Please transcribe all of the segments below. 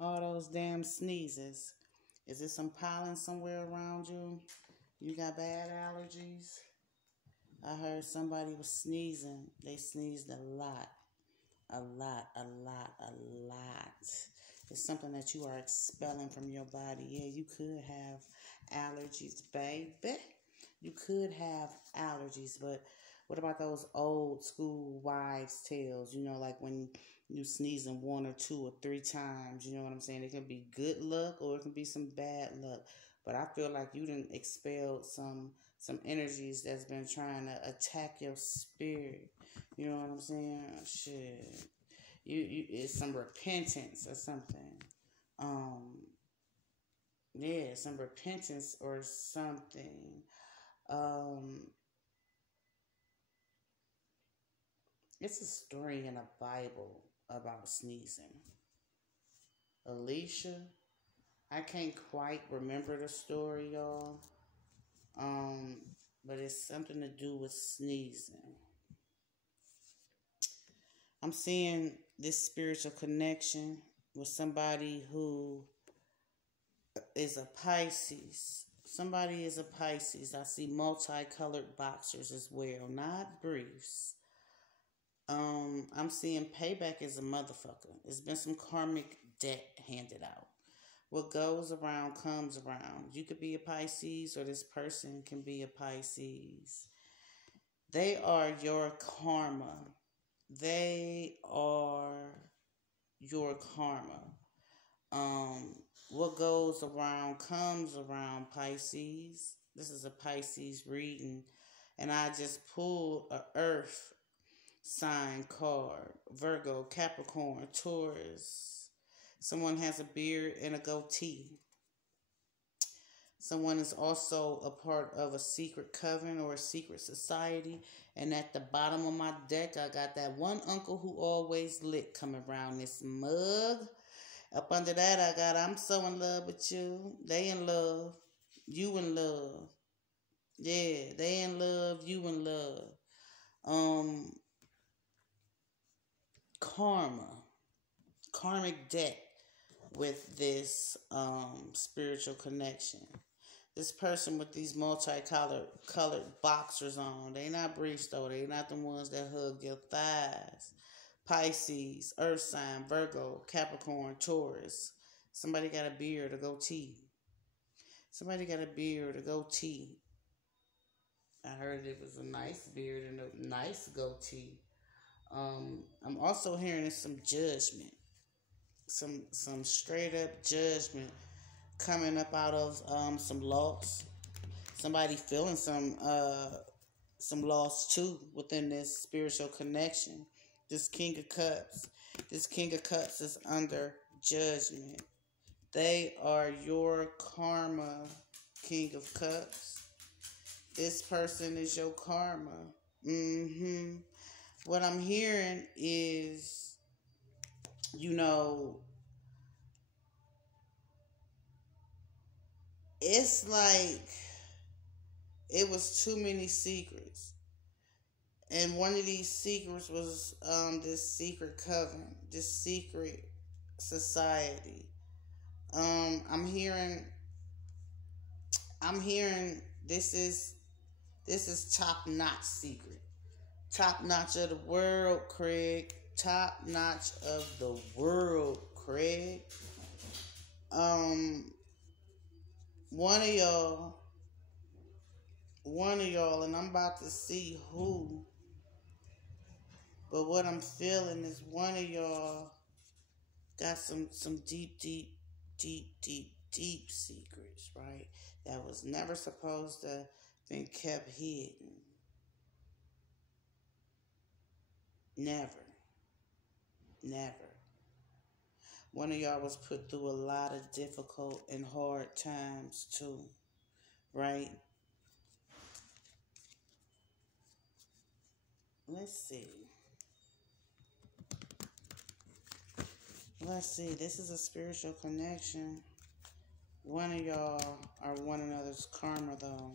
All those damn sneezes. Is there some pollen somewhere around you? You got bad allergies? I heard somebody was sneezing. They sneezed a lot. A lot, a lot, a lot. It's something that you are expelling from your body. Yeah, you could have allergies, baby. You could have allergies, but what about those old school wives' tales? You know, like when you sneezing one or two or three times. You know what I'm saying? It can be good luck or it can be some bad luck. But I feel like you done expelled some energies that's been trying to attack your spirit. You know what I'm saying? Shit. You it's some repentance or something. Um yeah, some repentance or something. Um it's a story in a Bible about sneezing. Elisha, I can't quite remember the story, y'all. Um, but it's something to do with sneezing. I'm seeing this spiritual connection with somebody who is a Pisces. Somebody is a Pisces. I see multicolored boxers as well, not briefs. I'm seeing payback as a motherfucker. There's been some karmic debt handed out. What goes around comes around. You could be a Pisces, or this person can be a Pisces. They are your karma. They are your karma. What goes around comes around, Pisces. This is a Pisces reading, and I just pulled a Earth sign card. Virgo, Capricorn, Taurus. Someone has a beard and a goatee. Someone is also a part of a secret coven or a secret society. And at the bottom of my deck, I got that one uncle who always lit coming around this mug. Up under that, I got I'm so in love with you. They in love. You in love. Yeah, they in love. You in love. Um, Karma. Karmic debt with this spiritual connection. This person with these multicolored boxers on, they not briefs though. They not the ones that hug your thighs. Pisces, Earth sign, Virgo, Capricorn, Taurus. Somebody got a beard or goatee. Somebody got a beard or goatee. I heard it was a nice beard and a nice goatee. I'm also hearing some judgment, some straight up judgment coming up out of some loss. Somebody feeling some loss too within this spiritual connection. This King of Cups. This King of Cups is under judgment. They are your karma, King of Cups. This person is your karma. What I'm hearing is, you know, it's like it was too many secrets. And one of these secrets was this secret coven, this secret society. I'm hearing this is top notch secret. Top notch of the world, Craig. Top notch of the world, Craig. Um one of y'all, and I'm about to see who. But what I'm feeling is one of y'all got some deep, deep, deep, deep, deep secrets, right? That was never supposed to been kept hidden. Never. Never. One of y'all was put through a lot of difficult and hard times too, right? Let's see. This is a spiritual connection. One of y'all are one another's karma, though.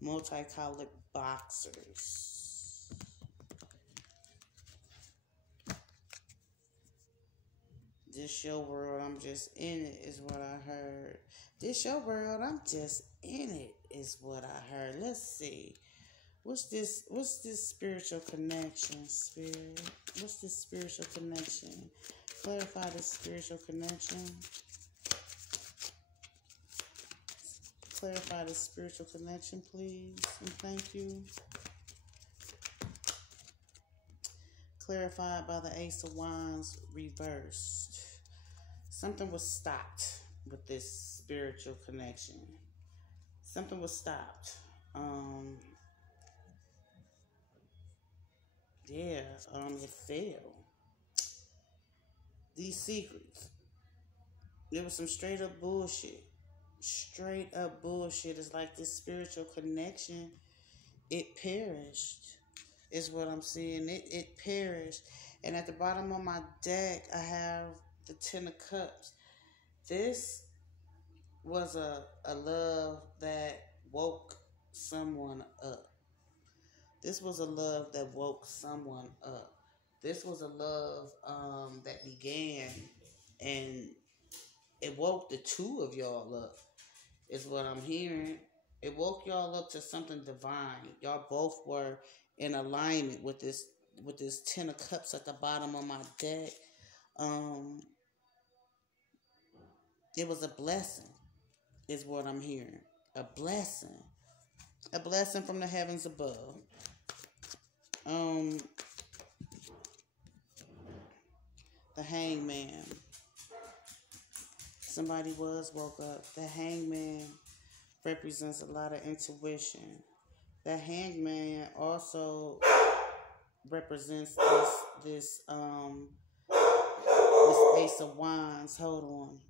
Multicolored boxers. This your world, I'm just in it, is what I heard. This your world, I'm just in it, is what I heard. Let's see. What's this spiritual connection, Spirit? What's this spiritual connection? Clarify the spiritual connection. Clarify the spiritual connection, please. And thank you. Clarified by the Ace of Wands reversed. Something was stopped with this spiritual connection. Something was stopped. It failed. These secrets. There was some straight up bullshit. Straight up bullshit. It's like this spiritual connection, it perished, is what I'm seeing. It perished. And at the bottom of my deck, I have the Ten of Cups. This was a love that woke someone up. This was a love that woke someone up. This was a love that began, and it woke the two of y'all up, is what I'm hearing. It woke y'all up to something divine. Y'all both were in alignment with this Ten of Cups at the bottom of my deck. It was a blessing, is what I'm hearing. A blessing. A blessing from the heavens above. The Hangman. Somebody was woke up. The Hangman represents a lot of intuition. The Hangman also represents this Ace of Wands. Hold on.